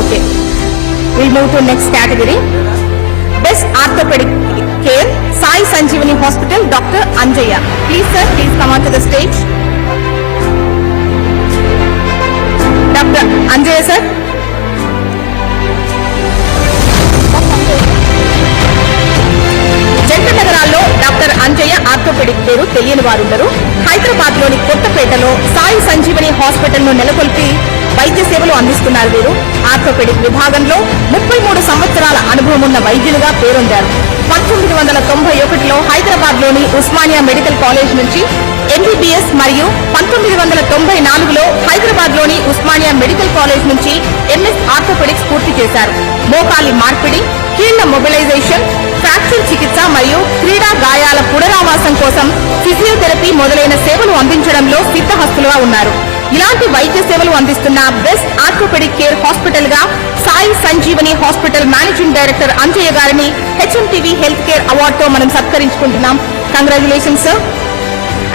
okay. We'll move to next category. Best Orthopedic Care, Sai Sanjeevani Hospital, Dr. Anjaya. Please sir, please come on to the stage. Dr. Anjaya sir. జంట నగరాల్లో doctor Anjaiah orthopaedic పేరు తెలియని వారుండరు. హైదరాబాద్ లోని కొత్తపేటలో Sai Sanjeevani hospital ను నెలకొల్పి వైద్య సేవలు అందిస్తున్నారు. వీరు ఆర్థోపెడిక్ విభాగంలో 33 సంవత్సరాల అనుభవం ఉన్న వైద్యులుగా పేరొందారు. 1991లో హైదరాబాద్ లోని ఉస్మానియా మెడికల్ కాలేజ్ నుంచి ఎంబీబీఎస్ మరియు 1994లో హైదరాబాద్ లోని ఉస్మానియా మెడికల్ కాలేజ్ నుంచి ఎంఎస్ ఆర్థోపెడిక్స్ పూర్తి చేశారు. మోకాలి మార్పిడి, కీళ్ల మొబిలైజేషన్, ఫ్రాక్చర్ చికిత్స మరియు క్రీడా గాయాల పునరావాసం కోసం ఫిజియోథెరపీ మొదలైన సేవలు అందించడంలో సిద్ధహస్తులుగా ఉన్నారు. ఇలాంటి వైద్య సేవలు అందిస్తున్న బెస్ట్ ఆర్థోపెడిక్ కేర్ హాస్పిటల్ గా Sai Sanjeevani hospital managing director Anjaiah గారిని హెచ్ఎంటీవీ హెల్త్ కేర్ అవార్డుతో మనం సత్కరించుకుంటున్నాం. Congratulations sir.